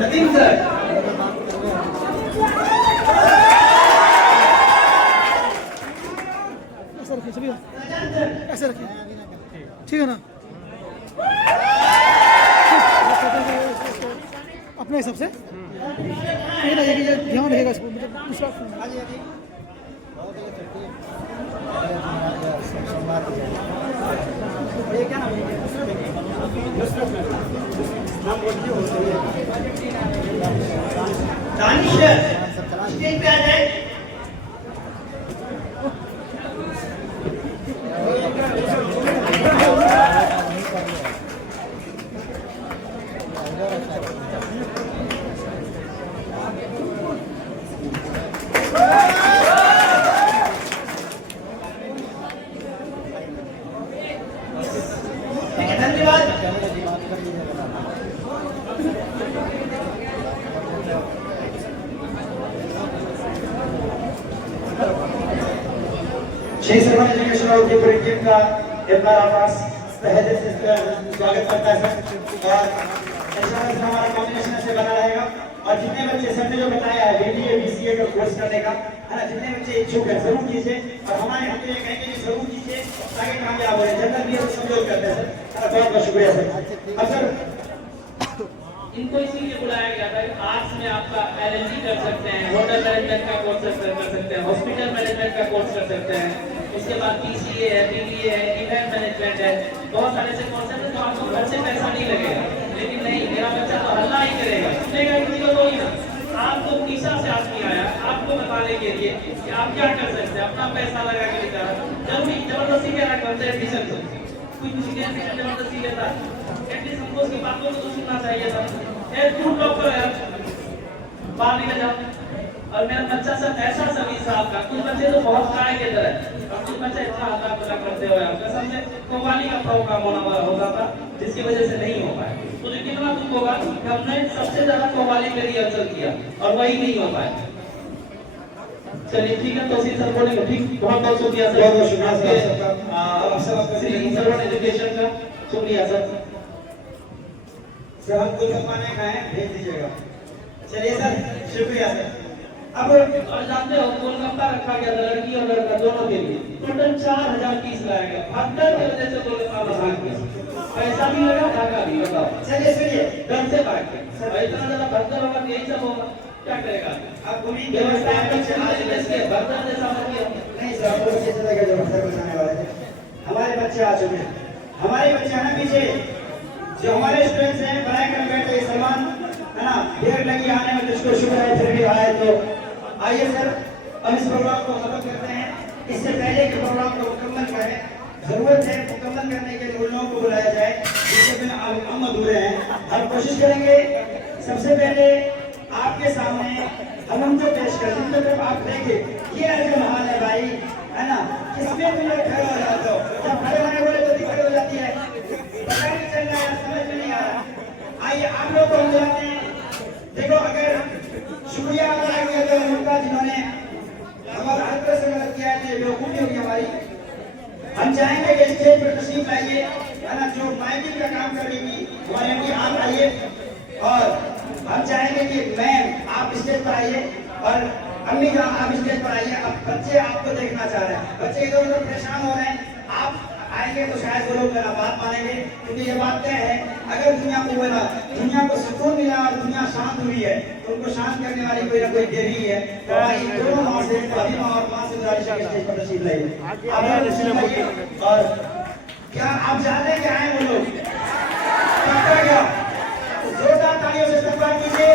Nadeem sir ऐसे रखिए सभी, ऐसे रखिए, ठीक है ना? अपने हिसाब से ये ना, ये ध्यान रहेगा इसको, मतलब दूसरा दानिश स्टेज पे आ जाए। धन्यवाद। श्री सरवन एजुकेशन और टीम का इतना आवास पहले से स्वागत करता है और हमारा कॉम्बिनेशन ऐसे बना रहेगा। और जितने बच्चे सर ने जो बताया है बीबीए बीसीए का कोर्स करने का है ना, जितने बच्चे इच्छुक हैं जरूर कीजिए। और हमारे हम तो ये कहेंगे कि जरूर कीजिए ताकि कामयाब हो। जनरल भी सहयोग करते हैं सर, बहुत बहुत शुक्रिया सर। अब सर इनको इसीलिए बुलाया गया था कि आर्ट्स में आपका एलएलबी कर सकते हैं, होटल मैनेजमेंट का कोर्स कर सकते हैं, हॉस्पिटल मैनेजमेंट का कोर्स कर सकते हैं, उसके बाद पीसीए है, बीबीए है, इवेंट मैनेजमेंट है, बहुत सारे ऐसे कोर्स हैं जो आपको घर से पैसा नहीं लगेगा। लेकिन नहीं, मेरा बच्चा तो हल्ला ही करेगा, सुनेगा किसी को तो ही ना। आपको तीसरा से आदमी आया आपको बताने के लिए कि आप क्या कर सकते हैं, अपना पैसा लगा के बेचारा जबरदस्ती क्या करते हैं एडमिशन को, कोई किसी के एडमिशन जबरदस्ती लेता है। एटलीस्ट हमको उसकी बातों को तो सुनना चाहिए था। तुम लोग करो यार, बाहर निकल जाओ। और मेरा बच्चा सब ऐसा 20 साल का, कुछ बच्चे तो बहुत काय के तरह और कुछ बच्चे इतना हल्ला गुल्ला करते हुए कसम से कव्वाली का प्रोग्राम होता था जिसकी वजह से नहीं हो पाया। तो कितना दुख होगा कि हमने सबसे ज्यादा कव्वाली पे रिहर्सल किया और वही नहीं हो पाया। चलिए ठीक है, तो सर बोलेंगे। ठीक, बहुत बहुत शुक्रिया सर, बहुत बहुत शुक्रिया श्री सरवन एजुकेशन का शुक्रिया सर। सर हम कुछ खाने खाएं भेज दीजिएगा। चलिए सर, शुक्रिया सर। अब और जानते हो गोलगप्पा रखा गया था लड़की और लड़का दोनों के लिए, टोटल 4000 पीस लाया गया। भगदड़ की वजह से गोलगप्पा भाग गया, पैसा भी लगा, धागा भी। बताओ, चलिए सुनिए, घर से भाग गया। इतना ज्यादा भगदड़ होगा, यही सब होगा, क्या करेगा? अब पूरी व्यवस्था भगदड़ जैसा हो गया। नहीं सर, आपको बच्चे चले गए जो सर बचाने वाले थे। हमारे बच्चे आ चुके हैं, हमारे बच्चे हैं ना पीछे जो हमारे स्टूडेंट्स हैं, बनाए कर बैठे सलमान है ना, देर लगी आने में, जिसको शुक्र है फिर भी आए। तो आइए सर, अब इस प्रोग्राम को खत्म करते हैं। इससे पहले के प्रोग्राम को मुकम्मल करें, जरूरत है मुकम्मल करने के लिए उन लोगों को बुलाया जाए जिसके बिना हम अधूरे हैं। हम कोशिश करेंगे सबसे पहले आपके सामने हम उनको पेश करें जिनके तरफ आप देखें ये अर्जुन हाल है भाई, है ना, किसमें तुम लोग खड़े हो जाते हो। जब खड़े होने बोले तो दिक्कत हो जाती है, पता नहीं चल रहा है, समझ में नहीं आ रहा। आइए आप लोग को हम जाते हैं। देखो, अगर शुक्रिया अदा किया तो उनका जिन्होंने हमारा हर तरह से मदद किया है, बेवकूफ़ी होगी हमारी। हम चाहेंगे कि स्टेज पर तशरीफ लाइए, है ना, जो माइकिंग का काम करेगी हमारे एमडी आप आइए। और हम चाहेंगे कि मैम आप स्टेज पर आइए और अम्मी जान आप स्टेज पर आइए। अब बच्चे आपको देखना चाह रहे हैं, बच्चे इधर उधर परेशान हो रहे हैं, आप आएंगे तो शायद वो लोग मेरा बात मानेंगे। क्योंकि ये बात तय है, अगर दुनिया को सुकून मिला और दुनिया शांत हुई है तो उनको शांत करने वाली कोई ना कोई देवी है। तो हमारी दोनों माँ से, भाभी माँ और माँ से गुजारिश है स्टेज पर तशरीफ लाइए। और क्या आप जानते हैं क्या है वो लोग, क्या जोरदार तालियों से इस्तकबाल कीजिए।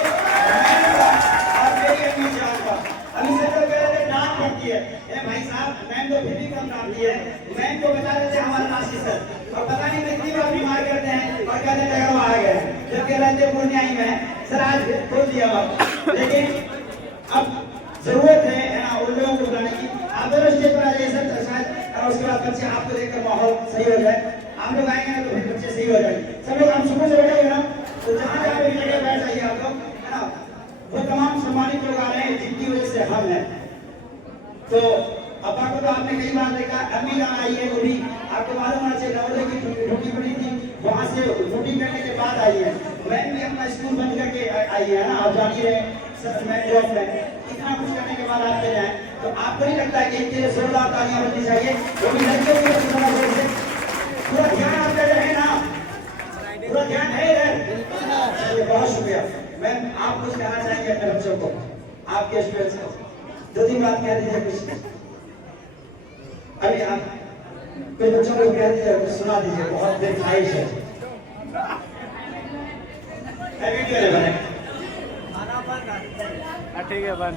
और मेरी अम्मी जान का अभी से तो पहले डांट पड़ती है, भाई साहब मैम तो फिर भी कम डांटती है, मैम को बता देते हैं हमारा नासिर सर, और पता नहीं कितनी बार बीमार करते हैं और कहते हैं वो आ गए, जबकि रहते पूर्णिया ही में। सर आज खोल दिया बात, लेकिन अब जरूरत है ना उन लोगों को बुलाने की। आप दोनों स्टेज पर आ जाइए सर, शायद और उसके बाद बच्चे आपको देखकर माहौल सही हो जाए। आप लोग आएंगे ना तो फिर बच्चे सही हो जाएंगे। सब लोग हम सुबह से बैठेंगे ना, तो जहाँ जहाँ भी जगह बैठ जाइए आप लोग, है ना। वो तमाम सम्मानित लोग आ रहे हैं जिनकी वजह से हम हैं। तो अब्बा को तो आपने कई बार देखा, अम्मी जान आई है, वो भी आपको मालूम होना चाहिए, नवोदय की ड्यूटी पड़ी थी, वहाँ से ड्यूटी करने के बाद आई है, मैम भी अपना स्कूल बंद करके आई है ना, आप जान ही रहे मैं जॉब में इतना कुछ करने के बाद आप चले आए, तो आपको नहीं लगता कि इतने जोरदार तालियां बजनी चाहिए, वो भी लड़कियों की तरफ से पूरा ध्यान आपका रहे ना, पूरा ध्यान है इधर। बहुत शुक्रिया मैम, आप कुछ कहना चाहेंगे अपने बच्चों को, आपके स्टूडेंट्स को, 2-3 बात कह दीजिए कुछ, अभी आप कुछ बच्चों को कह दीजिए, कुछ सुना दीजिए, बहुत देर ख्वाहिश है। वीडियो बने ठीक है बन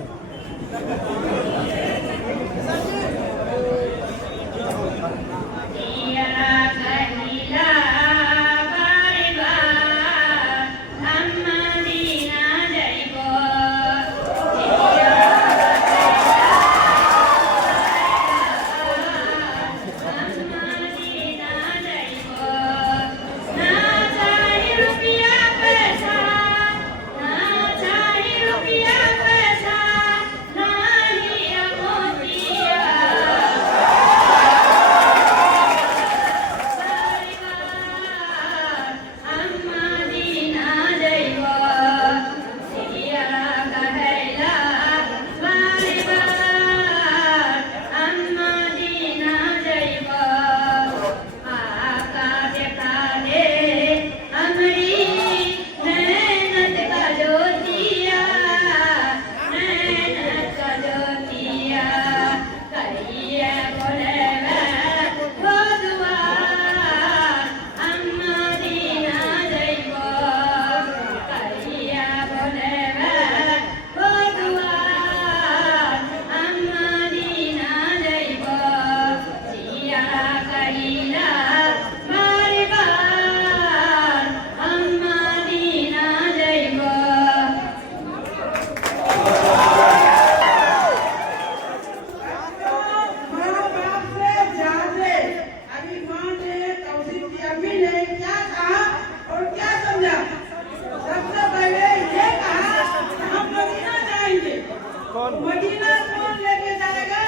मदीना कौन लेके जाएगा?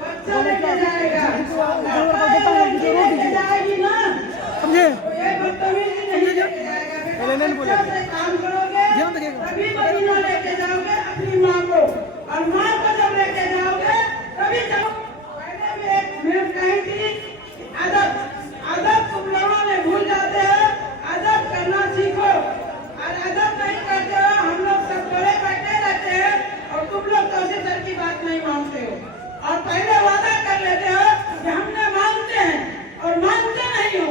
बच्चा लेके जाएगा। लेके जाएगी ना, समझे? ये बदतमीजी नहीं लेके जाएगा। बच्चा से काम करोगे तभी मदीना लेके जाओगे अपनी माँ को, और माँ को जब लेके जाओगे तभी जाओ। पहले भी एक मैं कही थी, अदब अदब तुम लोगों ने भूल जाते हो, अदब करना सीखो। और अदब नहीं करते हो, हम लोग सब बड़े बैठे रहते हैं और तुम लोग तौसीफ सर की बात नहीं मानते हो, और पहले वादा कर लेते हो कि हमने मानते हैं और मानते नहीं हो।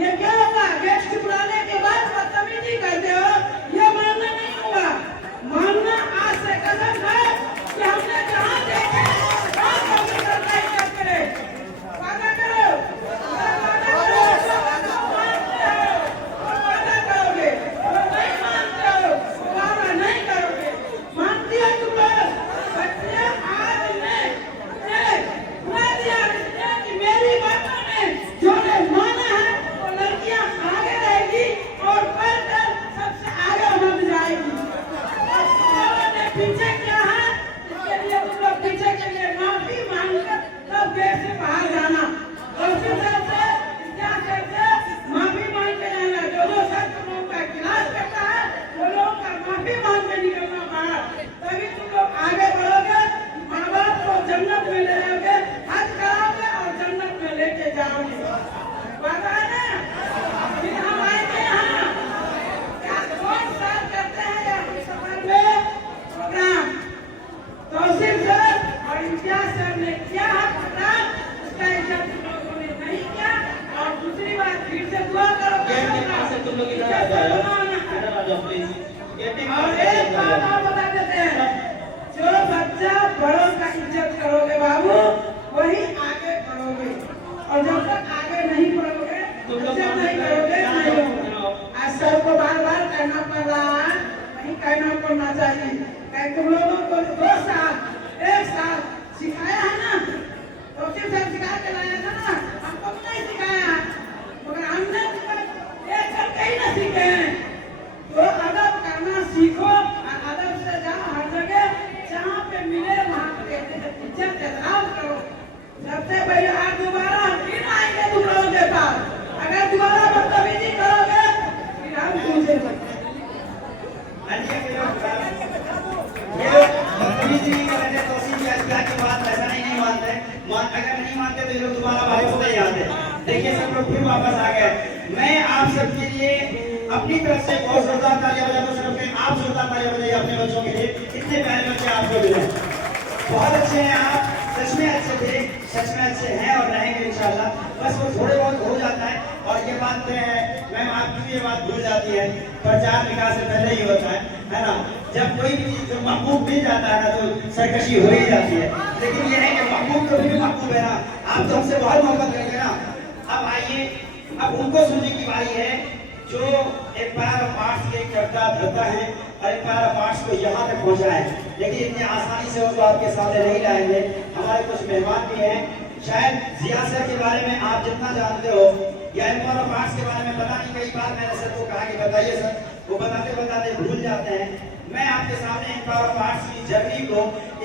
ये क्या होगा? गेस्ट बुलाने के बाद बदतमीजी करते हो, ये मानना नहीं होगा। मानना आज से कदम है कि हमने जहाँ देखे वहाँ तौसीफ सर का इज्जत करे। वादा करो, वादा करो, मानते हो और वादा करोगे, और नहीं मानते हो वादा नहीं करोगे। मानती है तुम लोग? बच्चे आज कि मेरी बातों ने जो ने माना है वो लड़कियां आगे रहेगी और बढ़कर सबसे आगे बढ़ जाएगी। और तुम लोगों ने पीछे क्या है, इसके लिए तुम लोग पीछे के लिए माफी मांगकर तब गेट से बाहर जाना, और फिर से क्या करते माफी मांग के जाना। जो सच तुम लोगों का खिलाफ करता है वो लोगों का माफी मांग के निकलना बाहर, तभी तुम लोग आगे बढ़ोगे, माँ बाप को जन्नत में ले जाओगे, हज कराओगे और जन्नत में लेके जाओगे। वादा है ना? फिर हम आएंगे यहाँ क्या कौन साथ करते हैं या सफर में प्रोग्राम तौसीफ सर और इम्तियाज सर ने किया है प्रोग्राम, उसका इज्जत तुम लोगों ने नहीं किया। और दूसरी बात फिर से दुआ करो, तुम लोग इधर आ जाओ प्लीज। और एक बात और बता देते हैं, जो बच्चा बड़ों का इज्जत करोगे बाबू वही आगे बढ़ोगे, और जब तक आगे नहीं बढ़ोगे इज्जत नहीं करोगे नहीं होगा। आज सर को बार बार कहना पड़ रहा है, नहीं कहना पड़ना चाहिए, कहीं तुम लोगों को 2 साल 1 साल सिखाया है ना, तो सिर्फ सर सिखा के लाया था ना, हमको नहीं सिखाया, मगर हमने एक करके ही ना सीखे हैं। तो अदब करना सीखो, और अदब से जाओ हर जगह जहाँ पे मिले वहाँ पे इज्जत एहतराम करो। सबसे पहले आज दोबारा फिर आएंगे तुम लोगों के पास, अगर दोबारा बदतमीजी करोगे फिर हम तुमसे देखिए सब लोग फिर वापस आ गए। मैं आप सबके लिए अपनी तरफ से बहुत जोरदार तालियां बजाता हूं। आप जोरदार तालियां बजाइए अपने बच्चों के लिए। इतने प्यारे बच्चे आपको मिले, बहुत अच्छे हैं आप, सच में अच्छे थे, सच में अच्छे हैं और रहेंगे इंशाल्लाह। बस वो थोड़े बहुत हो जाता है और ये बात तय है, मैम आपकी ये बात भूल जाती है, प्रचार निकाह से पहले ही होता है ना। जब कोई भी चीज जो महबूब मिल जाता है ना तो सरकशी हो ही जाती है। लेकिन ये है कि महबूब तो भी महबूब है ना, आप तो हमसे बहुत मोहब्बत करेंगे ना। अब आइए, अब उनको सुनने की बारी है जो एक पैर पार्ट्स के करता धरता है और एक पैर पार्ट्स को यहाँ तक पहुँचा है। लेकिन इतनी आसानी से उनको आपके सामने नहीं लाएंगे। हमारे कुछ मेहमान भी हैं, शायद जिया सर के बारे में आप जितना जानते हो या एम्पावर ऑफ आर्ट्स के बारे में पता नहीं, कई बार मैंने सर को कहा कि बताइए सर, वो बताते बताते भूल जाते हैं। मैं आपके सामने एम्पावर ऑफ आर्ट्स की जर्नी को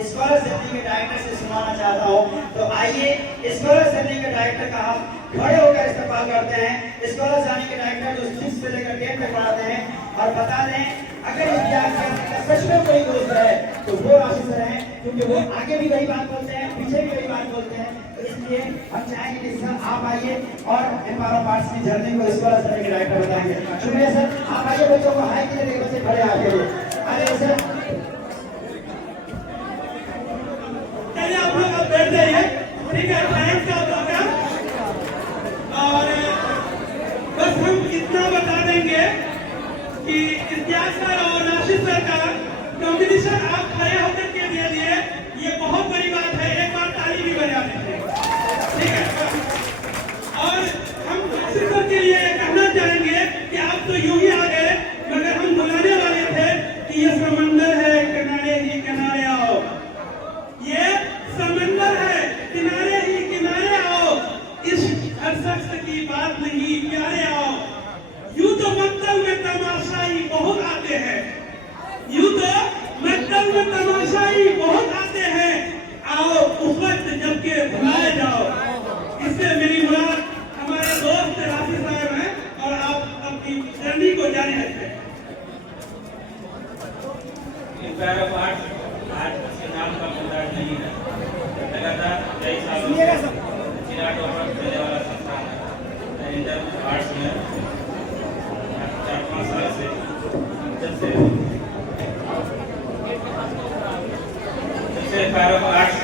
स्कॉलर सर्नी के डायरेक्टर से सुनाना चाहता हूँ। तो आइए स्कॉलर सर्नी के डायरेक्टर का हम खड़े होकर इस्तेमाल करते हैं। स्कॉलर सर्नी के डायरेक्टर जो 6 से लेकर 10 तक पढ़ाते हैं, और बता दें अगर इस विद्यार्थी का सच में कोई दोस्त है तो वो राशि सर है, क्योंकि वो आगे भी वही बात बोलते हैं, पीछे भी वही बात बोलते हैं। तो इसलिए हम चाहेंगे कि सर आप आइए और एम्पावर ऑफ आर्ट्स की जर्नी को स्कॉलर सर्नी के डायरेक्टर बताएंगे। शुक्रिया सर, आप आइए, बच्चों को हाई के लिए बच्चे खड़े आके अरे सर चलिए आप लोग अब बैठ जाइए, ठीक है, थैंक्स आप लोग का। और बस हम इतना बता देंगे कि इम्तियाज सर और राशिद सर का कॉम्बिनेशन आप खड़े होकर के दे दिए, ये बहुत बड़ी बात है। एक बार ताली भी बजा दीजिए, ठीक है। और हम राशिद सर के लिए कहना चाहेंगे कि आप तो यूं ही आ गए, मगर हम बुलाने वाले थे कि ये समंदर है, किनारे ही किनारे आओ। ये समंदर है, किनारे ही किनारे आओ। इस हर शख्स की बात नहीं, प्यारे आओ। यूं तो मक्तब में तमाशाई बहुत आते हैं, यूं तो मक्तब में तमाशाई बहुत आते हैं। आओ उस वक्त जबकि भुलाए जाओ। इससे मेरी मुराद हमारे दोस्त राशि साहब हैं और आप अपनी जर्नी को जारी रखें। एम्पायर ऑफ आर्ट्स आज के नाम का मुद्दा नहीं है, लगातार कई सालों से जिला टॉपर चलने वाला संस्थान है। इंटर आर्ट्स में 4-5 साल से जब से एम्पायर ऑफ आर्ट्स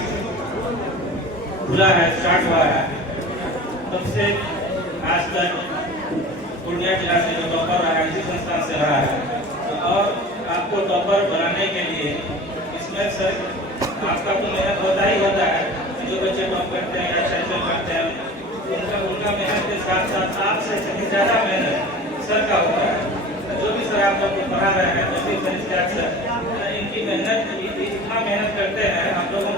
खुला है, स्टार्ट हुआ है, तब से आज तक पूर्णिया जिला से जो टॉपर रहा है इसी संस्थान से रहा है। और आपको टॉपर बनाने के लिए इसमें सर आपका तो मेहनत होता ही होता है। जो बच्चे टॉप करते हैं या सेंट्रल करते हैं उनका मेहनत के साथ साथ आपसे कहीं ज़्यादा मेहनत सर का होता है। जो भी सर आप लोग को पढ़ा रहे हैं, जो भी सर इनकी मेहनत इतना मेहनत करते हैं आप लोगों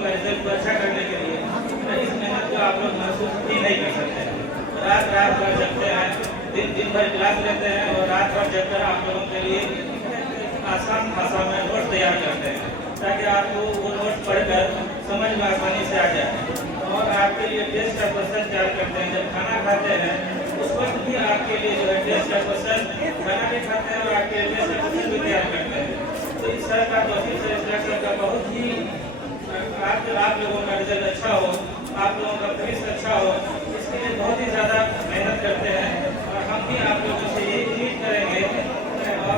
का रिजल्ट को अच्छा करने के लिए। इस मेहनत को आप लोग महसूस ही नहीं कर सकते। रात भर जगते हैं, दिन भर क्लास लेते हैं और रात भर जगकर आप लोगों के लिए आसान भाषा में नोट्स तैयार करते हैं ताकि आपको वो नोट्स पढ़कर समझ में आसानी से आ जाए। और आपके लिए टेस्ट का क्वेश्चन तैयार करते हैं। जब खाना खाते हैं उस वक्त भी आपके लिए जो है टेस्ट का क्वेश्चन खाना भी खाते हैं और आपके लिए टेस्ट का क्वेश्चन भी तैयार करते हैं। तो इस सर का तौफीक से इंस्ट्रक्शन का बहुत ही आप लोगों का रिजल्ट अच्छा हो, आप लोगों का भविष्य अच्छा हो, इसके लिए बहुत ही ज़्यादा मेहनत करते हैं। और हम भी आप लोगों से यही उम्मीद करेंगे और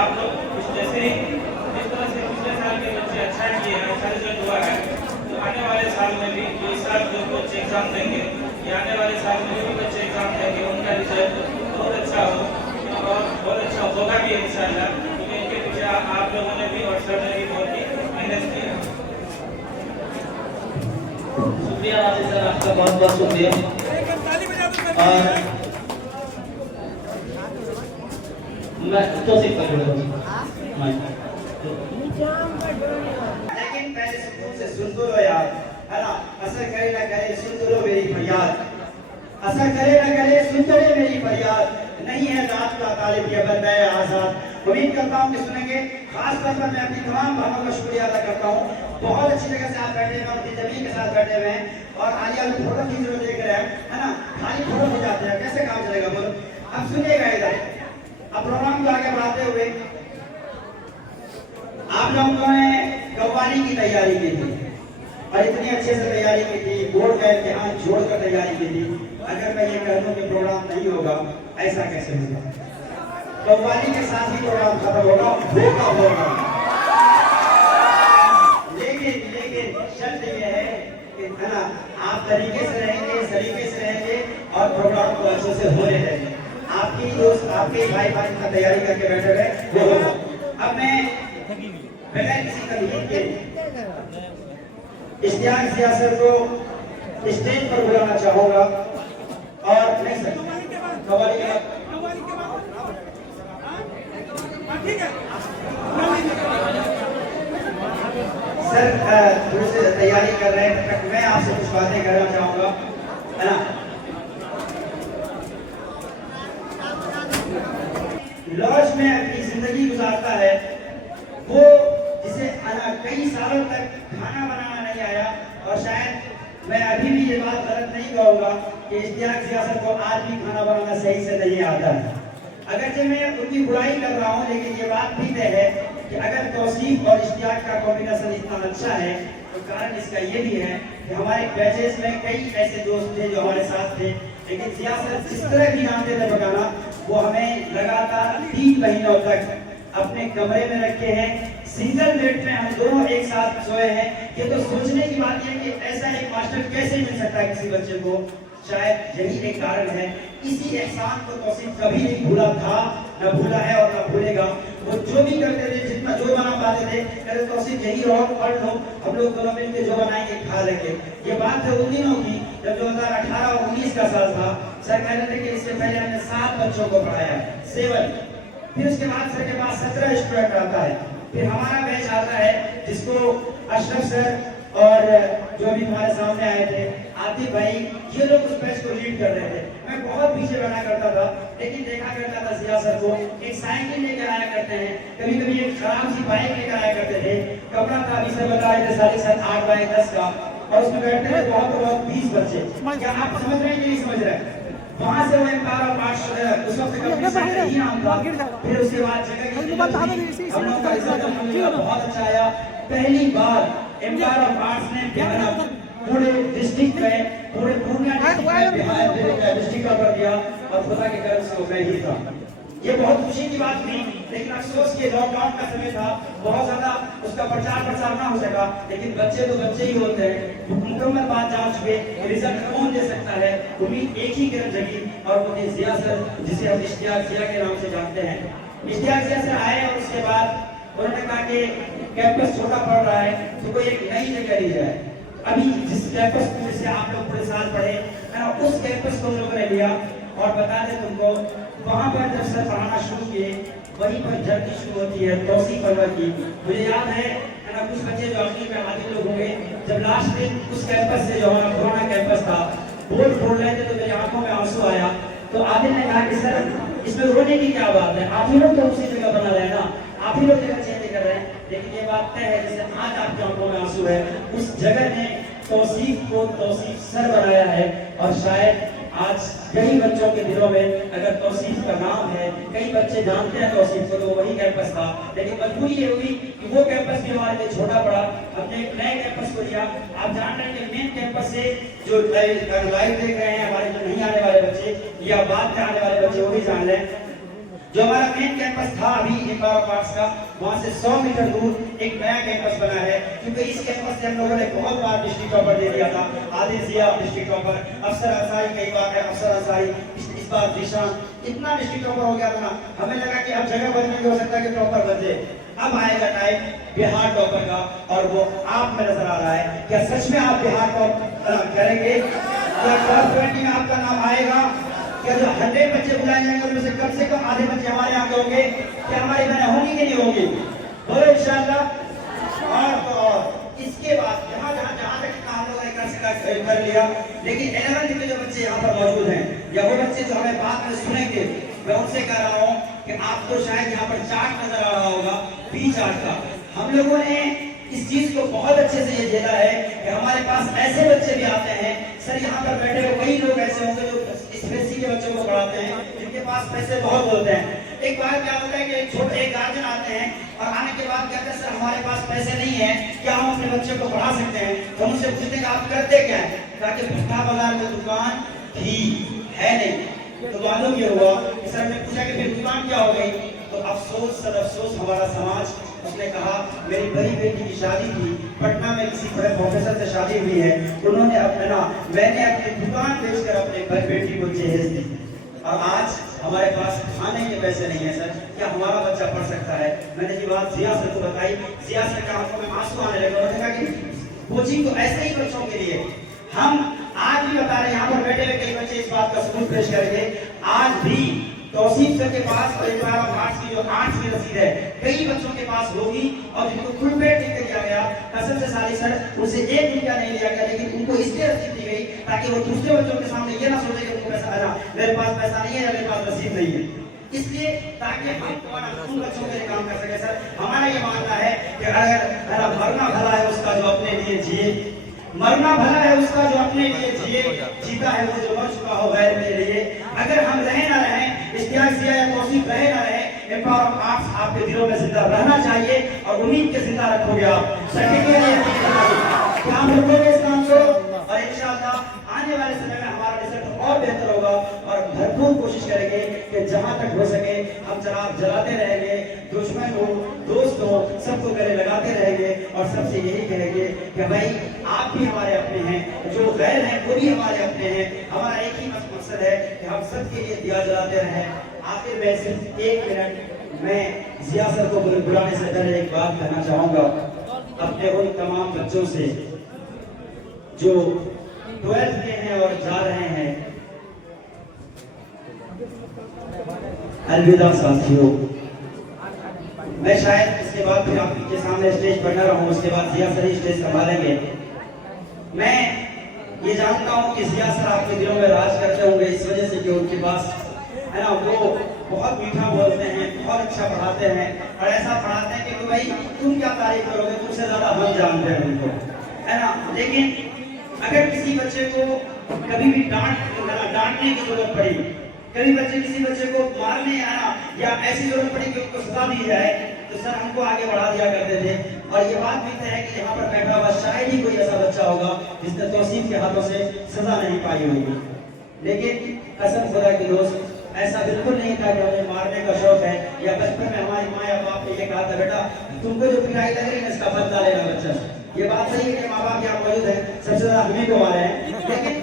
आप लोग जैसे ही जिस तरह से पिछले साल के बच्चे अच्छा किए हैं, अच्छा रिजल्ट हुआ है, तो आने वाले साल में भी इस साल जो बच्चे एग्जाम देंगे या आने वाले साल में भी बच्चे एग्जाम देंगे, उनका रिजल्ट बहुत अच्छा हो और बहुत अच्छा होगा भी इंशाल्लाह, क्योंकि इनके पीछे आप लोगों ने भी और सर ने भी बहुत ही मेहनत की है। शुक्रिया राशि सर, आपका बहुत बहुत शुक्रिया। और मैं तो सिर्फ लेकिन पहले सुकून से सुन तो लो यार, है ना। असर करे ना करे सुन तो लो मेरी फरियाद, असर करे ना करे सुन तो लो मेरी फरियाद। नहीं है रात का तालिब ये बंदा है आजाद। उम्मीद करता हूँ कि सुनेंगे। खास तौर पर मैं अपनी तमाम बहनों का शुक्रिया अदा करता हूँ। बहुत अच्छी जगह से आप बैठे हैं, अपनी जमीन के साथ बैठे हुए हैं और आलिया में फोटो खींच रहे देख रहे हैं, है ना। खाली फोटो हो जाते हैं, कैसे काम चलेगा बोलो। अब सुनिएगा इधर, अब प्रोग्राम को आगे बढ़ाते हुए आप लोगों ने कव्वाली की तैयारी की थी, और इतनी अच्छे से तैयारी की थी, बोर्ड का इम्तिहान छोड़कर तैयारी की थी। अगर मैं ये कह दूं कि प्रोग्राम नहीं होगा, ऐसा कैसे होगा? कव्वाली के साथ ही प्रोग्राम खत्म होगा। लेकिन शर्त ये है ना, आप तरीके से रहेंगे और प्रोग्राम को अच्छे से होने देंगे। आपकी दोस्त, आपके भाई का तैयारी करके बैठे हुए वो होगा। अब मैं बगैर किसी तकलीफ के इश्तियाक जिया सर को स्टेज पर बुलाना चाहूंगा। और नहीं सर, कव्वाली के बाद ठीक है सर थोड़ी सी तैयारी कर रहे हैं, तब तक मैं आपसे कुछ बातें करना चाहूंगा, है ना। लॉज में अपनी जिंदगी गुजारता है वो, जिसे कई सालों तक खाना बनाना नहीं आया। और शायद मैं अभी भी ये बात गलत नहीं कहूँगा कि इश्तियाक जिया सर को आज भी खाना बनाना सही से नहीं आता है। अगरचे मैं उनकी बुराई कर रहा हूँ, लेकिन ये बात भी तय है कि अगर तौसीफ और इश्तियाक का कॉम्बिनेशन इतना अच्छा है तो कारण इसका ये भी है कि हमारे बैचेस में कई ऐसे दोस्त थे जो हमारे साथ थे, लेकिन जिया सर जिस तरह भी जानते थे पकाना, वो हमें लगातार 3 महीनों तक अपने कमरे में रखे हैं। सिंगल बेड में हम दोनों एक साथ सोए हैं। ये तो सोचने की बात है कि ऐसा एक मास्टर कैसे मिल सकता है किसी बच्चे को। शायद यही एक कारण है। इसी एहसान को तौसीफ कभी नहीं भूला था, न भूला है और न भूलेगा। वो जो भी करते थे, जितना जो बना पाते थे, कहते तौसीफ यही और पढ़ लो, हम लोग दोनों मिलकर जो बनाएंगे खा लेंगे। ये बात है उन दिनों की जब 2018 और 19 का साल था। सर कह रहे थे कि इससे पहले हमने 7 बच्चों को पढ़ाया, 7। फिर उसके बाद सर के पास 17 स्टूडेंट आता है। फिर हमारा बैच आता है जिसको अशरफ सर और जो भी हमारे सामने आए थे, आतिफ भाई, ये लोग उस बैच को लीड कर रहे थे। मैं बहुत पीछे बना करता था, लेकिन देखा करता था जिया सर को एक साइकिल लेकर आया करते हैं, कभी एक खराब सी बाइक लेकर आया करते थे। कमरा था, अभी सर बता रहे थे 7.5 8 बाय 10 का, और उसमें बैठते थे बहुत 20 बच्चे। क्या आप समझ रहे हैं कि नहीं समझ रहे हैं? वहां से वो एम्पावर और पार्ट्स उस वक्त का ही नाम था। फिर उसके बाद जगह बहुत अच्छा आया। पहली बार एम्पावर और पार्ट्स ने पूरे डिस्ट्रिक्ट में, पूरे पूर्णिया डिस्ट्रिक्ट का कर दिया, और खुदा के कर्म से मैं ही था। ये बहुत खुशी की बात थी, लेकिन अफसोस के लॉकडाउन का समय था, बहुत ज्यादा उसका प्रचार प्रसार ना हो सका। लेकिन बच्चे तो बच्चे ही होते हैं। मुकम्मल बात जान चुके, रिजल्ट कौन दे सकता है, उम्मीद एक ही किरण जगी, और वो थे जिया सर, जिसे हम इश्तियाक जिया के नाम से जानते हैं। इश्तियाक जिया सर आए और उसके बाद उन्होंने कहा कि कैंपस छोटा पड़ रहा है, तो कोई एक नई जगह ली जाए। अभी जिस कैंपस को जिसे आप लोग पूरे साल पढ़े, उस कैंपस को लोगों ने लिया। और बता दें तुमको, वहाँ पर जब सर पढ़ाना शुरू किए, वहीं पर जर्नी शुरू होती है तौसीफ अनवर की। मुझे याद है ना, कुछ बच्चे जो आखिरी में आते लोग होंगे, जब लास्ट दिन उस कैंपस से जो हमारा पुराना कैंपस था, बोर्ड खोल रहे थे तो मेरी आंखों में आंसू आया। तो आदिल ने कहा कि सर इसमें रोने की क्या बात है, आप ही लोग तो उसी जगह बना रहे हैं ना, आप ही लोग जगह चेंज कर रहे हैं। लेकिन ये बात तय है, जैसे आज आपकी आंखों में आंसू है, उस जगह ने तौसीफ को तौसीफ सर बनाया है। और शायद आज कई बच्चों के दिलों में अगर तौसीफ का नाम है, कई बच्चे जानते हैं तौसीफ को, तो वही कैंपस था। लेकिन मजबूरी ये हुई कि वो कैंपस भी हमारे लिए छोटा पड़ा, हमने एक नए कैंपस को लिया। आप जान रहे हैं कि मेन कैंपस से जो लाइव देख रहे हैं हमारे जो नहीं आने वाले बच्चे या बाद में आने वाले बच्चे, वो भी जान लें, जो हमारा मेन कैंपस था अभी एम्पावर पार्ट्स का, वहां से 100 मीटर दूर एक नया कैंपस बना है। क्योंकि इस कैंपस से हम लोगों ने बहुत बार डिस्ट्रिक्ट टॉपर दे दिया था। आदिल जिया डिस्ट्रिक्ट टॉपर, अफसर अंसारी कई बार है, अफसर अंसारी, इस बार जीशान, इतना डिस्ट्रिक्ट टॉपर हो गया था ना, हमें लगा कि अब जगह बदलने की हो सकता है कि टॉपर बदले। अब आएगा टाइम बिहार टॉपर का, और वो आप में नजर आ रहा है। क्या सच में आप बिहार टॉप करेंगे? क्या टॉप 20 में आपका नाम आएगा? क्या जो 100 बच्चे बुलाए जाएंगे उनमें से कम आधे बच्चे हमारे यहाँ के होंगे? क्या हमारी बहनें होंगी कि नहीं होंगी? बोलो इंशाअल्लाह। और तो और इसके बाद जहाँ तक हम लोगों ने कर लिया, लेकिन 11th के जो बच्चे यहाँ पर मौजूद हैं, या वो बच्चे जो हमें बाद में सुनेंगे, मैं उनसे कह रहा हूँ कि आपको शायद यहाँ पर चार्ट नजर आ रहा होगा, पी चार्ट का। हम लोगों ने इस चीज को बहुत अच्छे से ये झेला है कि हमारे पास ऐसे बच्चे भी आते हैं सर, यहाँ पर बैठे हुए कई लोग ऐसे होंगे जो स्पेसी के बच्चों को पढ़ाते हैं जिनके पास पैसे बहुत होते हैं। एक बार क्या होता है कि एक गार्जियन आते हैं और आने के बाद कहते हैं सर हमारे पास पैसे नहीं है, क्या हम अपने बच्चे को पढ़ा सकते हैं? तो उनसे पूछते हैं आप करते क्या है? ताकि भट्टा बाजार में दुकान थी है नहीं। तो मालूम ये हुआ कि सर ने पूछा कि फिर दुकान क्या हो गई? तो अफसोस सर अफसोस हमारा समाज, उसने कहा मेरी बड़ी बेटी की शादी थी पटना में, किसी बड़े प्रोफेसर से शादी हुई है, उन्होंने अपना मैंने अपनी दुकान बेचकर अपने बेटी को जहेज दी और आज हमारे पास खाने के पैसे नहीं है सर, क्या हमारा बच्चा पढ़ सकता है? मैंने ये बात जिया सर को बताई, जिया सर का आंखों में आंसू आने लगे। उन्होंने कहा कि कोचिंग तो ऐसे ही बच्चों के लिए, हम आज भी बता रहे हैं, यहाँ पर बैठे हुए कई बच्चे इस बात का सबूत पेश करेंगे, आज भी तौसीफ सर के पास आर्ट्स की जो आर्ट्स की रसीद है कई बच्चों के पास होगी और जिनको फुल पेड लिख के दिया गया, कसम से साली सर उनसे एक रुपया नहीं लिया गया, लेकिन उनको इसलिए रसीद दी गई ताकि वो दूसरे बच्चों के सामने ये ना सोचे कि उनको पैसा आया, मेरे पास पैसा नहीं है या मेरे पास रसीद नहीं है, इसलिए ताकि हम उन बच्चों के लिए काम कर सके। सर हमारा ये मानना है कि अगर मरना भला है उसका जो अपने लिए जिए, मरना भला है उसका जो अपने लिए जिए, जीता है वो जो मर चुका हो गैर के लिए। अगर हम रहे ना रहे, इश्तियाक जिया या तौसीफ रहे ना रहे, एम्पावर ऑफ आर्ट्स आपके दिलों में जिंदा रहना चाहिए और उम्मीद के जिंदा रखोगे आप, क्या हम रखोगे इस काम को और इंशाअल्लाह आने वाले समय में हमारा रिजल्ट और बेहतर होगा और भरपूर कोशिश करेंगे कि जहां तक हो सके हम चराग जलाते रहेंगे, दुश्मन हो दोस्त हो सबको गले लगाते रहेंगे और सबसे यही कहेंगे कि भाई आप भी हमारे अपने हैं, जो गैर हैं वो भी हमारे अपने हैं, हमारा एक ही मकसद है कि हम सबके लिए दिया जलाते रहें। आखिर में सिर्फ एक मिनट मैं जिया सर को बुलाने से पहले एक बात कहना चाहूंगा अपने उन तमाम बच्चों से जो 12th के हैं और जा रहे हैं, अलविदा साथियों। मैं शायद इसके बाद फिर आपके सामने स्टेज पर न रहूं, उसके बाद जिया सर ही स्टेज संभालेंगे। मैं ये जानता हूं कि जिया सर आपके दिलों में राज करते होंगे इस वजह से कि उनके पास है ना वो बहुत मीठा बोलते हैं, बहुत अच्छा पढ़ाते हैं और ऐसा पढ़ाते हैं कि भाई तुम क्या तारीफ करोगे, तुमसे ज्यादा हम जानते हैं उनको, है ना। लेकिन अगर किसी बच्चे को कभी भी डांटने की जरूरत पड़ी, कभी किसी बच्चे को मारने या ऐसी जरूरत पड़ी कि उसको सजा दी जाए, तो सर हमको आगे बढ़ा दिया करते थे। और ये बात भी है कि यहाँ पर बैठा हुआ शायद ही कोई ऐसा बच्चा होगा जिसने तौसीफ के हाथों से सजा नहीं पाई होगी। लेकिन कसम खुदा की दोस्त ऐसा बिल्कुल नहीं था कि हमें मारने का शौक है, या बचपन में हमारी माँ या बाप ने ये कहा था बेटा तुमको जो पिटाई लग रही है इसका बदला लेना बच्चा। ये बात सही है कि माँ बाप यहाँ मौजूद है, सबसे ज्यादा हमें को मारे हैं, लेकिन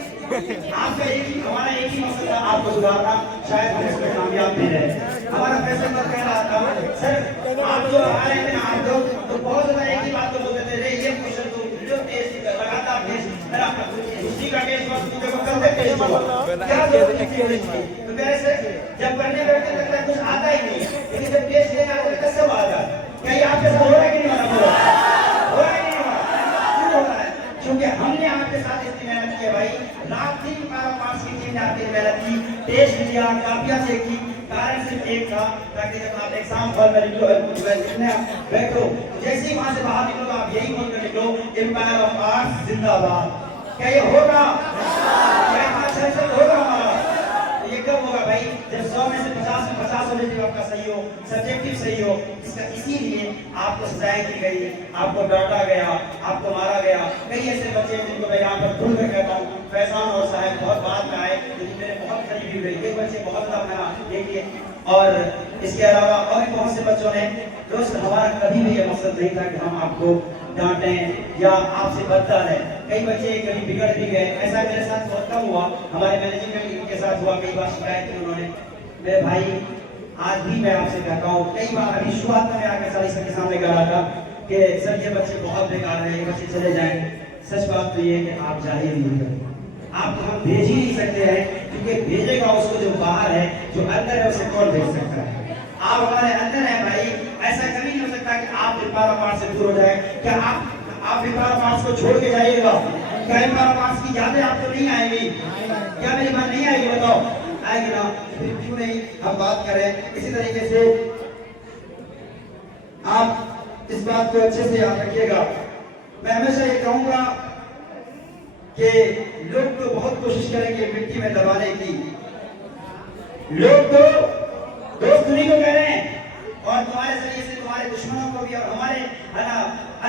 आपका हमारा एक ही मकसद था आपको सुधारना, शायद हम इसमें कामयाब भी रहे। हमारा फैसला पर कह रहा था सर आप जो आ रहे थे ना आप लोग तो बहुत ज्यादा एक ही बात को बोलते थे, ये क्वेश्चन तो जो टेस्ट लगातार टेस्ट है ना, उसी का टेस्ट बस मुझे को करते टेस्ट हो क्या जरूरत है। तो कैसे जब पढ़ने बैठते लगता है कुछ आता ही नहीं, लेकिन जब टेस्ट लेना आता है सब आता है। क्या ये आपके साथ हो रहा है कि नहीं हो रहा है कि नहीं हो रहा? क्यों हो रहा है? क्योंकि हमने आपके साथ इतनी मेहनत की है भाई, रात दिन 12 की टीम ने आपकी मेहनत की, टेस्ट लिया, कापियां चेक की, कारण सिर्फ एक था ताकि जब आप एग्जाम हॉल में निकलो बैठो, जैसे ही वहां से बाहर निकलो तो आप यही बोल कर निकलो एम्पायर ऑफ आर्ट्स जिंदाबाद। क्या ये होगा? क्या इतना होगा हमारा? ये कब होगा भाई? जब 100 में से 50 में 50 ऑब्जेक्टिव आपका सही हो, सब्जेक्टिव सही हो। इसीलिए आपको सजाएं की गई, आपको डांटा गया, आपको मारा गया। कई ऐसे बच्चे जिनको मैं यहाँ पर भूल कर कहता हूँ, फैजान और साहब बहुत बाद में आए लेकिन मेरे बहुत करीबी हुए, ये बच्चे बहुत ज्यादा देखिए। और इसके अलावा और भी बहुत से बच्चों ने दोस्त, हमारा कभी भी ये मकसद नहीं था कि हम आपको डांटें या आपसे बदला है। कई बच्चे कभी बिगड़ भी गए, ऐसा मेरे साथ बहुत कम हुआ, हमारे मैनेजमेंट के साथ हुआ, कई बार शिकायत की उन्होंने। मेरे भाई आज भी मैं आपसे कहता हूँ, कई बार अभी शुरुआत में आकर सारी सबके सामने कह रहा था कि सर ये बच्चे बहुत बेकार हैं, ये बच्चे चले जाएं। सच बात तो ये है कि आप जा ही नहीं सकते, आपको हम भेज ही नहीं सकते हैं, क्योंकि भेजेगा उसको जो बाहर है, जो अंदर है उसे कौन भेज सकता है? आप हमारे अंदर हैं भाई, ऐसा कभी नहीं हो सकता कि आप एम्पायर ऑफ आर्ट्स से दूर हो जाए। क्या आप एम्पायर ऑफ आर्ट्स को छोड़ के जाइएगा? क्या एम्पायर ऑफ आर्ट्स की यादें आपको नहीं आएगी? क्या मेरी बात नहीं आएगी? बताओ, आएगी ना? फिर क्यों नहीं हम बात करें? इसी तरीके से आप इस बात को अच्छे से याद रखिएगा। मैं हमेशा ये कहूंगा कि लोग तो बहुत कोशिश करेंगे मिट्टी में दबाने की, लोग तो दोस्त उन्हीं को कह रहे हैं और तुम्हारे जरिए से तुम्हारे दुश्मनों को भी और हमारे है ना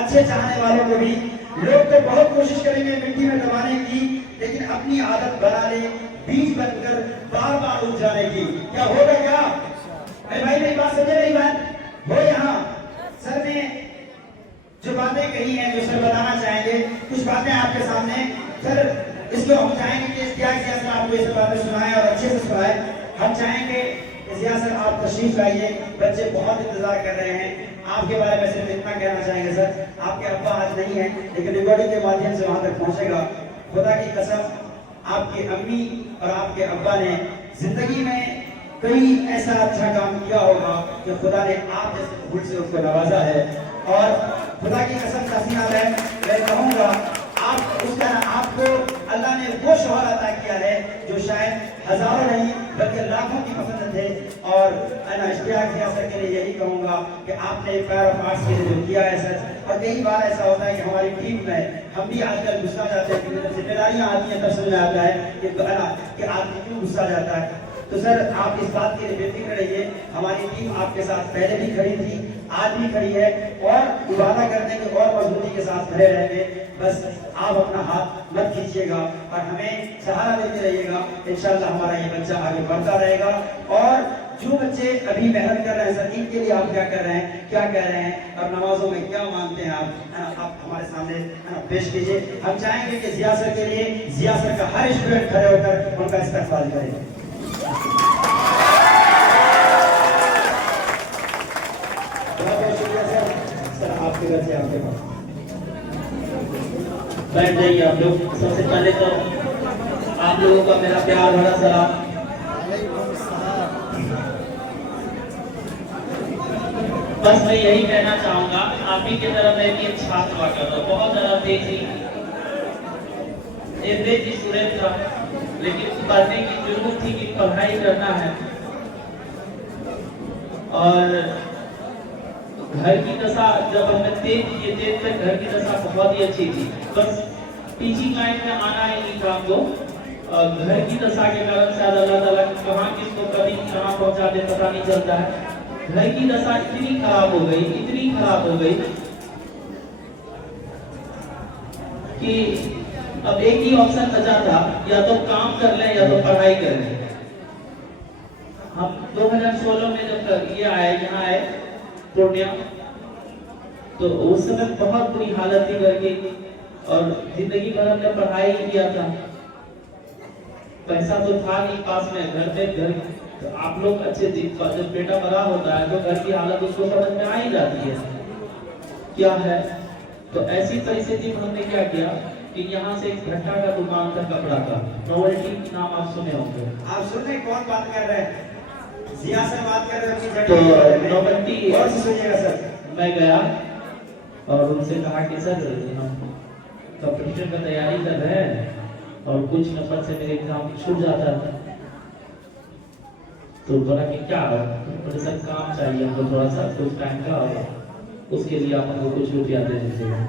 अच्छे चाहने वालों को भी लोग तो बहुत कोशिश करेंगे मिट्टी में दबाने की, लेकिन अपनी आदत बना ले बीज बनकर बार बार उठ जाने की। क्या होगा क्या? अरे भाई मेरी बात समझे नहीं बात हो? यहाँ सर ने जो बातें कही हैं, जो सर बताना चाहेंगे कुछ बातें आपके सामने सर, इसको हम चाहेंगे कि क्या सर आपको ये सब बातें सुनाए और अच्छे से सुनाए। हम चाहेंगे जिया सर आप तशरीफ लाइए, बच्चे बहुत इंतजार कर रहे हैं। आपके बारे में सिर्फ इतना कहना चाहेंगे सर, आपके अब्बा आज नहीं है लेकिन रिकॉर्डिंग के माध्यम से वहां तक पहुंचेगा। खुदा की कसम आपकी अम्मी और आपके अब्बा ने जिंदगी में कई ऐसा अच्छा काम किया होगा कि खुदा ने आप जैसे फूल से उसको नवाजा है। और खुदा की कसम तस्वीर है, मैं कहूँगा आप उसका आपको अल्लाह ने वो शौहर अता किया है जो शायद हजारों नहीं बल्कि लाखों की पसंद थे। और इश्तियाक किया सर के लिए यही कहूँगा कि आपने पैर ऑफ आर्ट्स के लिए जो किया है सर। और कई बार ऐसा होता है कि हमारी टीम में हम भी आजकल गुस्सा जाते हैं क्योंकि जब जिम्मेदारियाँ आती हैं तब समझ में आता है कि आदमी क्यों गुस्सा जाता है। तो सर आप इस बात के लिए बेफिक्र रहिए, हमारी टीम आपके साथ पहले भी खड़ी थी, आज भी खड़ी है और वादा करने के और मजबूती के साथ खड़े रहेंगे। बस आप अपना हाथ मत खींचिएगा और हमें सहारा देते रहिएगा। इंशाल्लाह हमारा ये बच्चा आगे बढ़ता रहेगा। और जो बच्चे अभी मेहनत कर रहे हैं सर, इनके लिए आप क्या कर रहे हैं, क्या कह रहे हैं और नमाजों में क्या मानते हैं आप हमारे सामने पेश कीजिए। हम चाहेंगे कि जिया सर के लिए जिया सर का हर स्टूडेंट खड़े होकर उनका इस्तकबाल करे। बहुत शुक्रिया सर आपके घर से आपके पास बैठ जाइए आप लोग। सबसे पहले तो आप लोगों का मेरा प्यार भरा सलाम। बस मैं यही कहना चाहूंगा, आप ही की तरह मैं भी एक छात्र हुआ करता हूँ, बहुत ज्यादा तेजी एवरेज स्टूडेंट था, लेकिन पढ़ने की जरूरत थी कि पढ़ाई करना है। और घर की दशा जब हमने तेज तक घर की दशा बहुत ही अच्छी थी, बस टीचिंग लाइन में आना ही नहीं था हमको। घर की दशा के कारण शायद अल्लाह ताला कहाँ किसको कभी कहाँ पहुंचा दे पता नहीं चलता है। घर की दशा इतनी खराब हो गई, इतनी खराब हो गई कि अब एक ही ऑप्शन बचा था, या तो काम कर लें या तो पढ़ाई कर लें। हम 2016 में जब ये आए यहाँ आए पूर्णिया, तो उस समय बहुत बुरी हालत थी घर की और जिंदगी भर हमने पढ़ाई किया था। पैसा तो था नहीं पास में, घर पे घर तो आप लोग अच्छे जब बेटा बड़ा होता है तो घर की हालत उसको समझ में आ ही जाती है क्या है। तो ऐसी परिस्थिति में हमने क्या किया कि यहाँ से एक भट्टा का दुकान था, कपड़ा का, नोवेल्टी नाम आप सुने होंगे। आप सुन रहे कौन बात कर रहे हैं? जिया सर बात कर रहे हैं। तो नोवेल्टी और सुनिएगा सर, मैं गया और उनसे कहा कि सर कंपटीशन का तैयारी कर रहे हैं और कुछ नंबर से मेरे एग्जाम छूट जाता है। तो बोला कि क्या तो सर काम चाहिए हमको थोड़ा सा कुछ टाइम का, उसके लिए आप हमको कुछ रुपया दे दीजिएगा।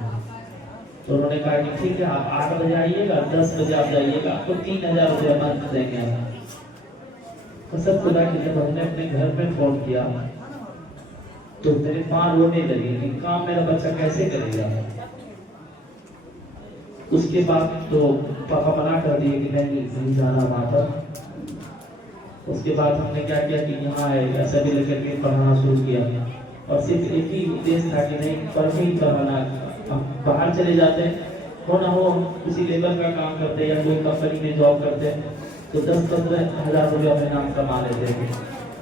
तो उन्होंने कहा कि ठीक है आप 8 बजे आइएगा, 10 बजे आप जाइएगा, आपको 3000 रुपया मंथ देंगे। तो सब खुदा की जब हमने अपने घर में फोन किया तो मेरी माँ रोने लगी कि काम मेरा बच्चा कैसे करेगा। उसके बाद तो पापा मना कर दिए कि नहीं जाना वहां पर। उसके बाद हमने क्या किया कि यहाँ आए सभी लेकर के पढ़ाना शुरू किया और सिर्फ एक ही उद्देश्य था कि नहीं पढ़ ही पढ़ाना। हम बाहर चले जाते हो ना हो किसी लेबर का काम करते या कोई कंपनी में जॉब करते तो 10-15 हजार रुपया अपने नाम कमा लेते थे,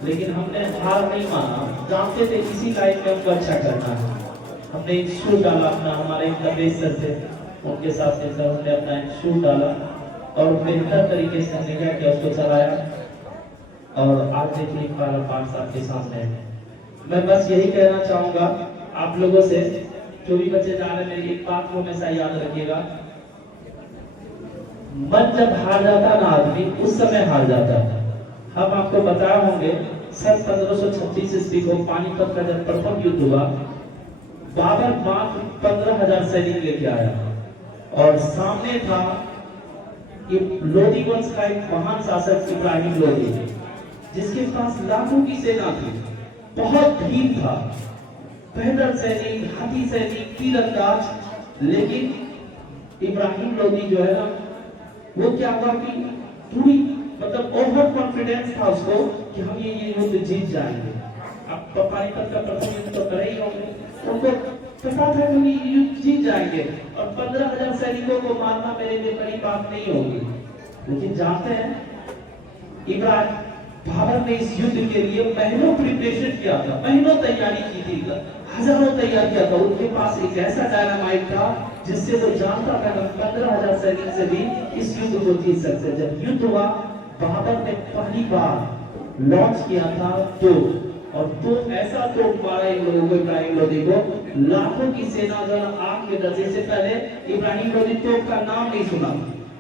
लेकिन हमने हार नहीं माना, जानते थे इसी लाइन में हमको अच्छा करना है। हमने इंस्टीट्यूट डाला अपना, हमारे एक तबेज सर थे उनके साथ मिलकर हमने अपना इंस्टीट्यूट डाला और बेहतर तरीके से हमने क्या किया उसको चलाया और आज देखिए 5 साल के सामने। मैं बस यही कहना चाहूंगा आप लोगों से, जो भी बच्चे जा रहे हैं एक बात को हमेशा याद रखिएगा, मन जब हार जाता ना आदमी उस समय हार जाता है। हम आपको बताए होंगे सन 1536 ईस्वी को पानीपत का जब प्रथम युद्ध हुआ, बाबर मात्र 15,000 सैनिक लेके आया और सामने था लोधी वंश का एक महान शासक इब्राहिम लोधी, जिसके पास लाखों की सेना थी, बहुत भीड़ था, पैदल सैनिक, हाथी सैनिक, तीरंदाज। लेकिन इब्राहिम लोधी जो है ना, वो क्या हुआ कि पूरी मतलब ओवर कॉन्फिडेंस था उसको कि हम ये युद्ध जीत जाएंगे। अब पानीपत का प्रथम युद्ध तो करे ही होंगे, उनको पता था कि ये युद्ध जीत जाएंगे और 15,000 सैनिकों को मारना मेरे लिए बड़ी बात नहीं होगी। लेकिन जानते हैं इब्राहिम बाबर ने इस युद्ध के लिए महीनों प्रिपरेशन किया था, महीनों तैयारी की थी, हजारों तैयार किया था। उनके पास एक ऐसा डायनामाइट था जिससे वो जानता था कि 15,000 सैनिक से भी इस युद्ध को जीत सकते। जब युद्ध हुआ, बाबर ने पहली बार लॉन्च किया था तो ऐसा तोप मारा इन लोगों को, इब्राहिम लोधी को, लाखों की सेना जो आग के डरने से पहले इब्राहिम लोधी तोप का नाम नहीं सुना।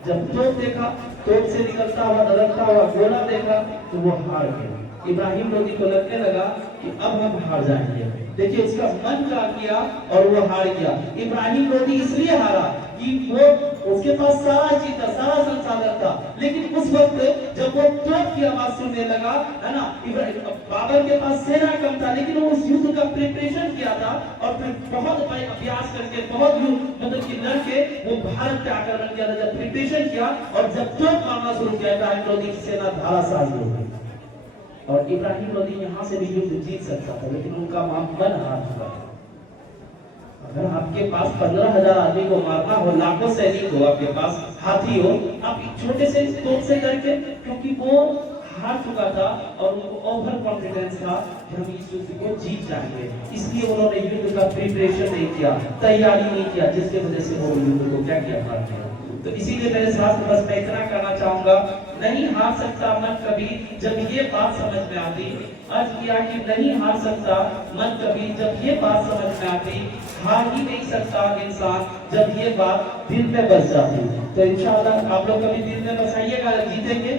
जब तोप देखा, तोप से निकलता हुआ धड़कता हुआ गोला देखा तो वो हार गया। इब्राहिम लोधी को लगने लगा कि अब हम हार जाएंगे। देखिए उसका मन क्या किया और वो हार गया। इब्राहिम लोधी इसलिए हारा कि वो उसके पास सारा चीज था, सारा संसाधन था, लेकिन उस वक्त जब वो तोप की आवाज सुनने लगा, है ना, बाबर के पास सेना कम था, लेकिन वो उस युद्ध का प्रिपरेशन किया था और फिर बहुत अभ्यास करके बहुत मतलब कि लड़के वो भारत पे आक्रमण किया था। जब प्रिपरेशन किया और जब तोप मारना शुरू किया, इब्राहिम लोधी की सेना धाराशायी हो गई और इब्राहिम लोधी यहाँ से भी युद्ध जीत सकता था, लेकिन उनका मन हार चुका था। अगर आपके पास 15,000 आदमी को मारना हो, लाखों सैनिक हो, आपके पास हाथी हो, आप एक छोटे से तोप से करके, क्योंकि वो हार चुका था और उनको ओवर कॉन्फिडेंस था कि हम इस युद्ध को जीत जाएंगे, इसलिए उन्होंने युद्ध का प्रिपरेशन नहीं किया, तैयारी नहीं किया, जिसकी वजह से वो युद्ध को क्या किया, हार गया। तो इसीलिए मेरे साथ बस मैं इतना कहना चाहूंगा, नहीं हार सकता मन कभी जब ये बात समझ में आती। अर्ज किया कि नहीं हार सकता मन कभी जब ये बात समझ में आती, हार ही नहीं सकता इंसान जब ये बात दिल में बस जाती। तो इंशाअल्लाह आप लोग कभी दिल में बसाइएगा, जीतेंगे।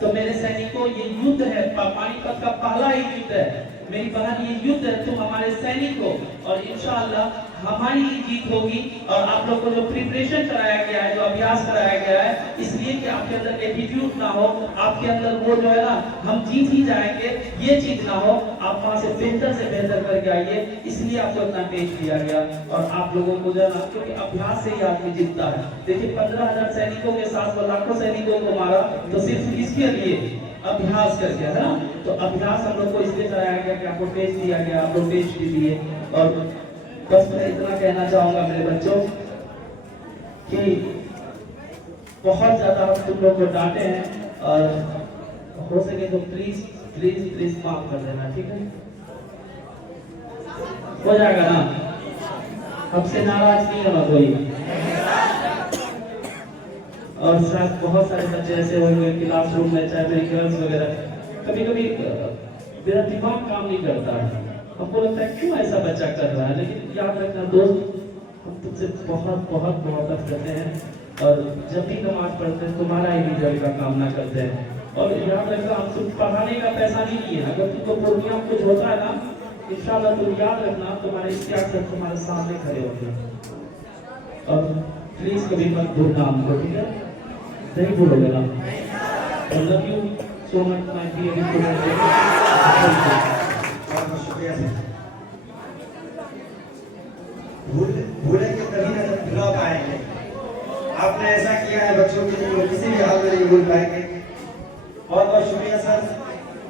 तो मेरे सैनिकों, ये युद्ध है, पानीपत का पहला ही युद्ध है मेरी बहन, ये युद्ध है, तुम हमारे सैनिक हो और इंशाअल्लाह हमारी ही जीत होगी। और आप लोग को जो प्रिपरेशन कराया गया है, जो अभ्यास कराया गया है, इसलिए कि आपके अंदर एटीट्यूड ना हो, आपके अंदर वो जो है ना हम जीत ही जाएंगे ये चीज ना हो, आप वहां से बेहतर करके आइए, इसलिए आपको इतना टेस्ट दिया गया। और आप लोगों को जो है ना, क्योंकि अभ्यास से ही आदमी जीतता है। देखिए 15,000 सैनिकों के साथ वो लाखों सैनिकों को मारा, तो सिर्फ इसके लिए अभ्यास करके, है ना। तो अभ्यास हम लोग को इसलिए कराया गया कि आपको टेस्ट दिया गया, आप लोग टेस्ट भी दिए। और बस मैं इतना कहना चाहूंगा मेरे बच्चों कि बहुत ज्यादा हम तुम लोग को डांटे हैं और हो सके तो प्लीज प्लीज प्लीज माफ कर देना, ठीक है, हो जाएगा ना, हमसे नाराज नहीं होना कोई। और शायद बहुत सारे बच्चे ऐसे होंगे क्लासरूम में, चाहे मेरी गर्ल्स वगैरह, कभी कभी मेरा दिमाग काम नहीं करता है, हमको लगता है क्यों ऐसा बच्चा कर रहा है। लेकिन याद रखना दोस्त, हम तुमसे बहुत बहुत मोहब्बत करते हैं और जब भी नमाज पढ़ते हैं तुम्हारा ही रिजल्ट का कामना करते हैं। और याद रखना, हम तुम पढ़ाने का पैसा नहीं लिए, अगर तुमको पूर्णिया में कुछ होता है ना, इंशाल्लाह तुम याद रखना तुम्हारे इश्तियाक से तुम्हारे सामने खड़े होंगे। और प्लीज कभी मत भूलना हमको, ठीक है, नहीं भूलोगे ना। I love you so much my dear students। बहुत शुक्रिया सर। भूलेंगे तभी ना जब भुला पाएंगे। आपने ऐसा किया है बच्चों के लिए, वो किसी भी हाल में नहीं भूल पाएंगे। बहुत बहुत शुक्रिया सर।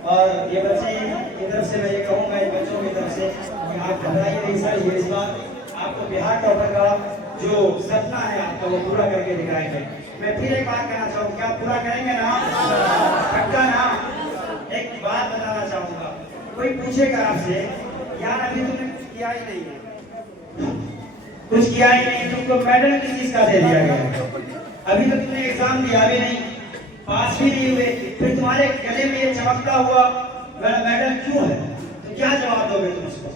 और ये बच्चे की तरफ से मैं ये कहूँगा, इन बच्चों की तरफ से कि आप घबराइए नहीं सर, ये इस बार आपको बिहार टॉपर का जो सपना है आपका वो पूरा करके दिखाएंगे। मैं फिर एक बात कहना चाहूँगा, क्या पूरा करेंगे ना, पक्का ना। एक बात बताना चाहूँगा, कोई पूछेगा आपसे यार अभी तुमने कुछ किया ही नहीं है, कुछ किया ही नहीं, तुमको मेडल किस चीज का दे दिया गया, अभी तो तुमने एग्जाम दिया भी नहीं, पास भी नहीं हुए, फिर तुम्हारे गले में ये चमकता हुआ मेडल क्यों है, तो क्या जवाब दोगे तुम उसको?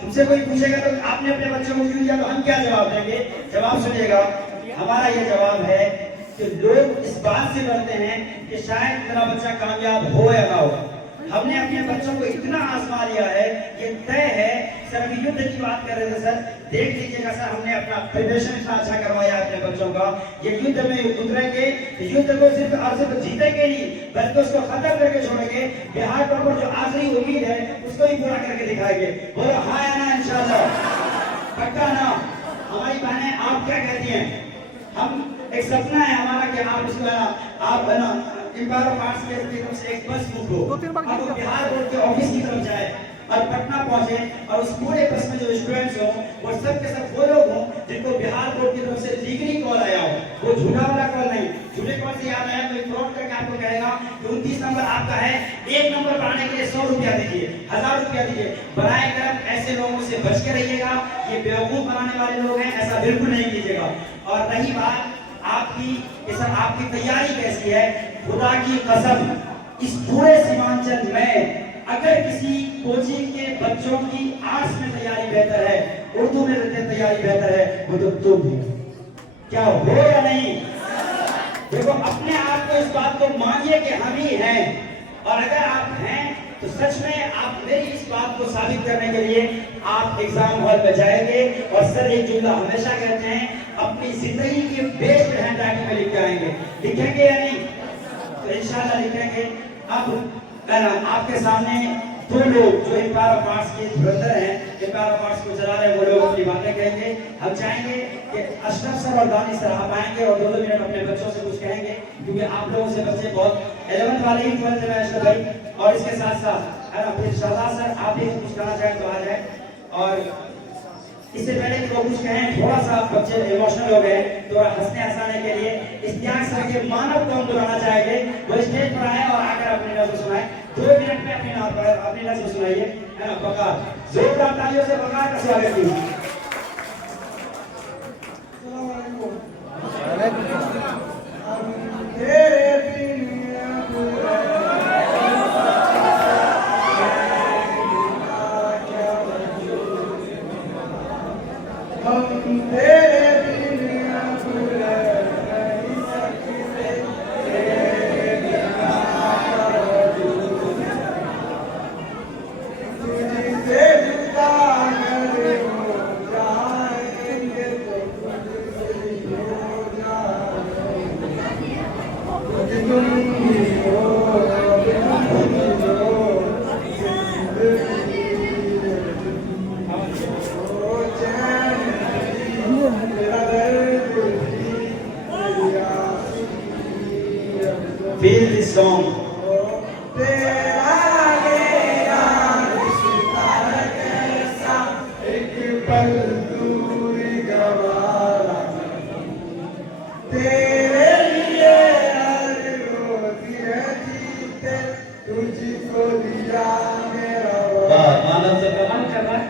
तुमसे कोई पूछेगा तो आपने अपने बच्चों को क्यों दिया, तो हम क्या जवाब देंगे? जवाब सुनिएगा, हमारा ये जवाब है कि लोग इस बात से डरते हैं कि शायद मेरा बच्चा कामयाब हो या ना हो। हमने अपने बच्चों को इतना आजमा लिया है, ये तय है सर अभी युद्ध की बात कर रहे थे सर, देख लीजिएगा सर, हमने अपना प्रिपरेशन इतना अच्छा करवाया अपने बच्चों का। ये युद्ध में उतरेंगे, युद्ध को सिर्फ और सिर्फ जीतेंगे नहीं, बल्कि उसको खत्म करके छोड़ेंगे। बिहार पर जो आखिरी उम्मीद है उसको ही पूरा करके दिखाएंगे। बोलो हाँ या ना? इंशाल्लाह पक्का ना? हमारी बहनें आप क्या कहती हैं? हम एक सपना है हमारा कि आप इसमें आप है ना एम्पायर ऑफ आर्ट्स के तरफ से एक बस बुक हो, अब बिहार बोर्ड के ऑफिस की तरफ जाए और पटना पहुंचे, और उस पूरे बस में जो स्टूडेंट्स हो वो सब के सब वो लोग हों जिनको बिहार बोर्ड की तरफ से लीगली कॉल आया हो। वो झूठा वाला कॉल नहीं, झूठे कॉल से याद आया कोई फ्रॉड करके आपको कहेगा कि 29 नंबर आपका है, 1 नंबर बढ़ाने के लिए 100 रुपया दीजिए, 1000 रुपया दीजिए। बनाए कर ऐसे लोगों से बच के रहिएगा, ये बेवकूफ बनाने वाले लोग हैं, ऐसा बिल्कुल नहीं कीजिएगा। और रही बात आपकी कि सर आपकी तैयारी कैसी है, खुदा की कसम इस पूरे सीमांचल में अगर किसी कोचिंग के बच्चों की आर्ट्स में तैयारी बेहतर है, उर्दू में तैयारी बेहतर है, वो तो तुम क्या हो या नहीं? देखो अपने आप को इस बात को मानिए कि हम ही हैं, और अगर आप हैं तो सच में आप मेरी इस बात को साबित करने के लिए आप एग्जाम हॉल में जाएंगे और सर एक जुमला हमेशा कहते हैं, अपनी जिंदगी की बेस्ट हैंड राइटिंग में लिख के आएंगे। लिखेंगे या नहीं? तो इंशाल्लाह लिखेंगे। अब आपके सामने 2 लोग जो एम्पायर ऑफ आर्ट्स के धुरंधर हैं, एम्पायर ऑफ आर्ट्स को चला रहे हैं, वो लोग अपनी बातें कहेंगे। हम चाहेंगे कि अशरफ सर और दानिश सर आप आएंगे और 2-2 मिनट अपने बच्चों से कुछ कहेंगे, क्योंकि आप लोगों से बच्चे बहुत 11th वाले ही 12th में अशरफ भाई, और इसके साथ साथ है ना फिर शहजाद सर आप भी कुछ कहना चाहें तो आ जाए। और इससे पहले कि वो कुछ कहें, थोड़ा सा बच्चे इमोशनल हो गए, तो हंसने हंसाने के लिए इश्तियाक सर के मानव को हम बुलाना चाहेंगे, वो स्टेज पर आए और आकर अपनी नज़र सुनाए। 2 मिनट में अपनी नज़र सुनाइए, है ना? बकार जोरदार तालियों से बकार का स्वागत कीजिए। Feel this song. मानव से कमान कर रहा है।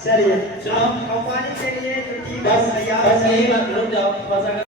चलिए, चलो कंपनी के लिए जो टीम बस यही रुक जाओ।